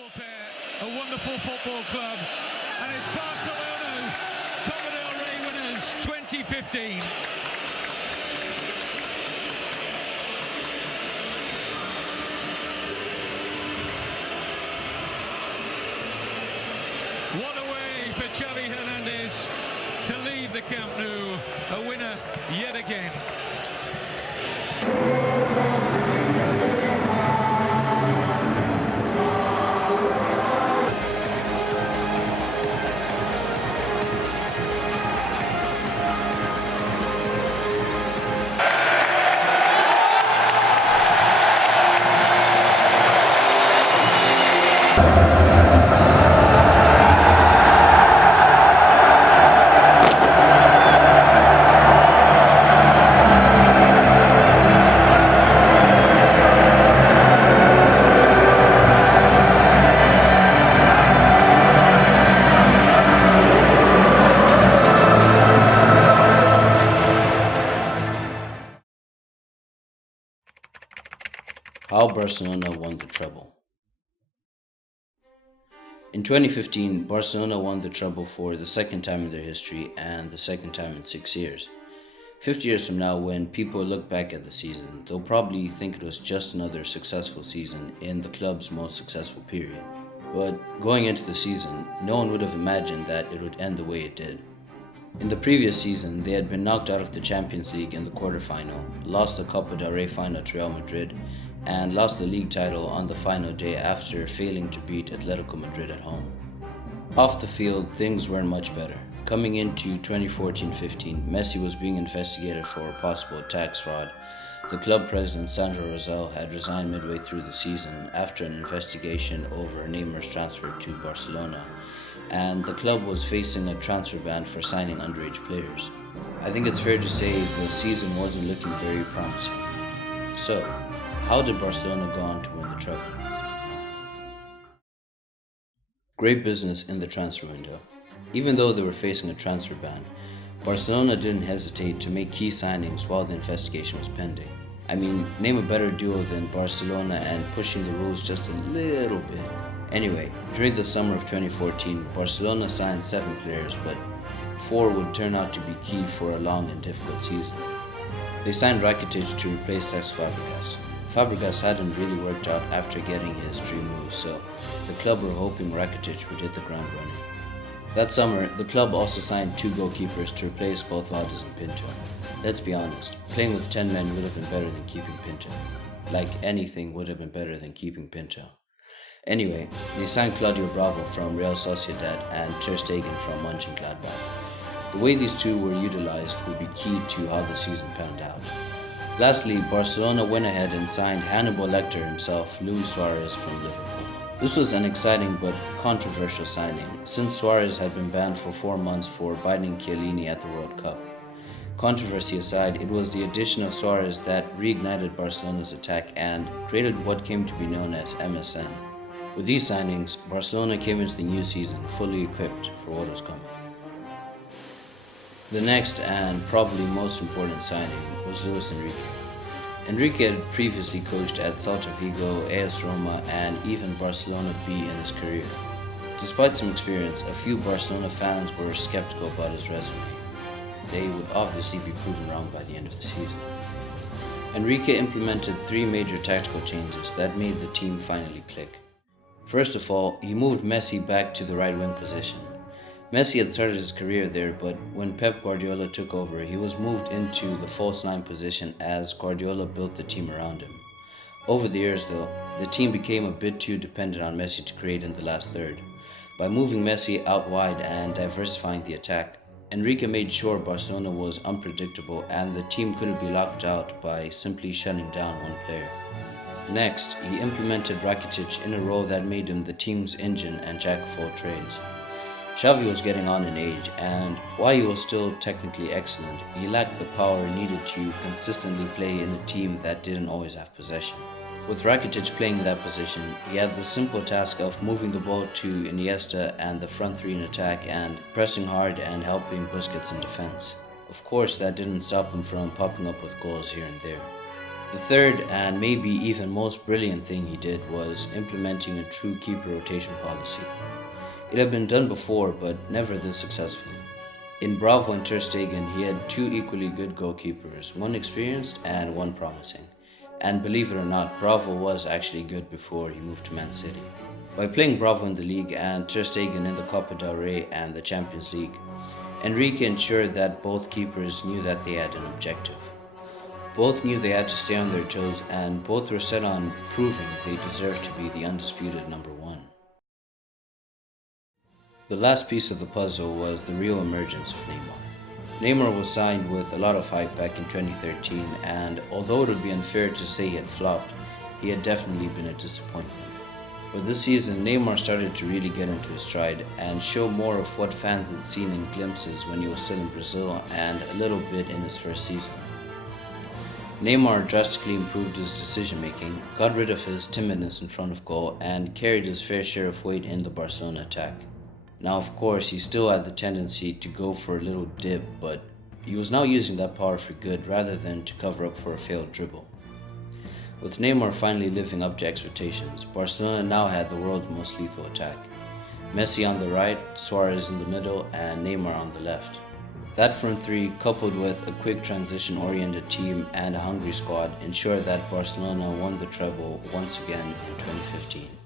wonderful pair, a wonderful football club, and it's Barcelona, Copa del Rey winners 2015. What a way for Xavi Hernandez to leave the Camp Nou, a winner yet again. How Barcelona won the treble. In 2015, Barcelona won the treble for the second time in their history and the second time in 6 years. 50 years from now, when people look back at the season, they'll probably think it was just another successful season in the club's most successful period. But going into the season, no one would have imagined that it would end the way it did. In the previous season, they had been knocked out of the Champions League in the quarterfinal, lost the Copa del Rey final to Real Madrid, and lost the league title on the final day after failing to beat Atletico Madrid at home. Off the field, things weren't much better. Coming into 2014-15, Messi was being investigated for possible tax fraud. The club president Sandro Rosell had resigned midway through the season after an investigation over Neymar's transfer to Barcelona, and the club was facing a transfer ban for signing underage players. I think it's fair to say the season wasn't looking very promising. So, how did Barcelona go on to win the treble? Great business in the transfer window. Even though they were facing a transfer ban, Barcelona didn't hesitate to make key signings while the investigation was pending. I mean, name a better duo than Barcelona and pushing the rules just a little bit. Anyway, during the summer of 2014, Barcelona signed 7 players, but 4 would turn out to be key for a long and difficult season. They signed Rakitic to replace Fabregas. Fabregas hadn't really worked out after getting his dream move, so the club were hoping Rakitic would hit the ground running. That summer, the club also signed 2 goalkeepers to replace both Valdez and Pinto. Let's be honest, playing with 10 men would have been better than keeping Pinto. Like anything would have been better than keeping Pinto. Anyway, they signed Claudio from Real Sociedad and Ter Stegen from Mönchengladbach. The way these two were utilized would be key to how the season panned out. Lastly, Barcelona went ahead and signed Hannibal Lecter himself, Suarez from Liverpool. This was an exciting but controversial signing, since Suarez had been banned for 4 months for biting Chiellini at the World Cup. Controversy aside, it was the addition of Suarez that reignited Barcelona's attack and created what came to be known as MSN. With these signings, Barcelona came into the new season fully equipped for what was coming. The next and probably most important signing was Luis Enrique. Enrique had previously coached at Celta Vigo, AS Roma, and even Barcelona B in his career. Despite some experience, a few Barcelona fans were skeptical about his resume. They would obviously be proven wrong by the end of the season. Enrique implemented 3 major tactical changes that made the team finally click. First of all, he moved Messi back to the right wing position. Messi had started his career there, but when Pep Guardiola took over, he was moved into the false 9 position as Guardiola built the team around him. Over the years though, the team became a bit too dependent on Messi to create in the last third. By moving Messi out wide and diversifying the attack, Enrique made sure Barcelona was unpredictable and the team couldn't be locked out by simply shutting down one player. Next, he implemented Rakitic in a role that made him the team's engine and jack of all trades. Xavi was getting on in age, and while he was still technically excellent, he lacked the power needed to consistently play in a team that didn't always have possession. With Rakitic playing in that position, he had the simple task of moving the ball to Iniesta and the front 3 in attack and pressing hard and helping Busquets in defense. Of course, that didn't stop him from popping up with goals here and there. The third and maybe even most brilliant thing he did was implementing a true keeper rotation policy. It had been done before, but never this successfully. In Bravo and Ter Stegen, he had two equally good goalkeepers, one experienced and one promising. And believe it or not, Bravo was actually good before he moved to Man City. By playing Bravo in the league and Ter Stegen in the Copa del Rey and the Champions League, Enrique ensured that both keepers knew that they had an objective. Both knew they had to stay on their toes, and both were set on proving they deserved to be the undisputed number one. The last piece of the puzzle was the real emergence of Neymar. Neymar was signed with a lot of hype back in 2013, and although it would be unfair to say he had flopped, he had definitely been a disappointment. But this season, Neymar started to really get into his stride and show more of what fans had seen in glimpses when he was still in Brazil and a little bit in his first season. Neymar drastically improved his decision making, got rid of his timidness in front of goal, and carried his fair share of weight in the Barcelona attack. Now, of course, he still had the tendency to go for a little dip, but he was now using that power for good rather than to cover up for a failed dribble. With Neymar finally living up to expectations, Barcelona now had the world's most lethal attack. Messi on the right, Suarez in the middle, and Neymar on the left. That front three, coupled with a quick transition-oriented team and a hungry squad, ensured that Barcelona won the treble once again in 2015.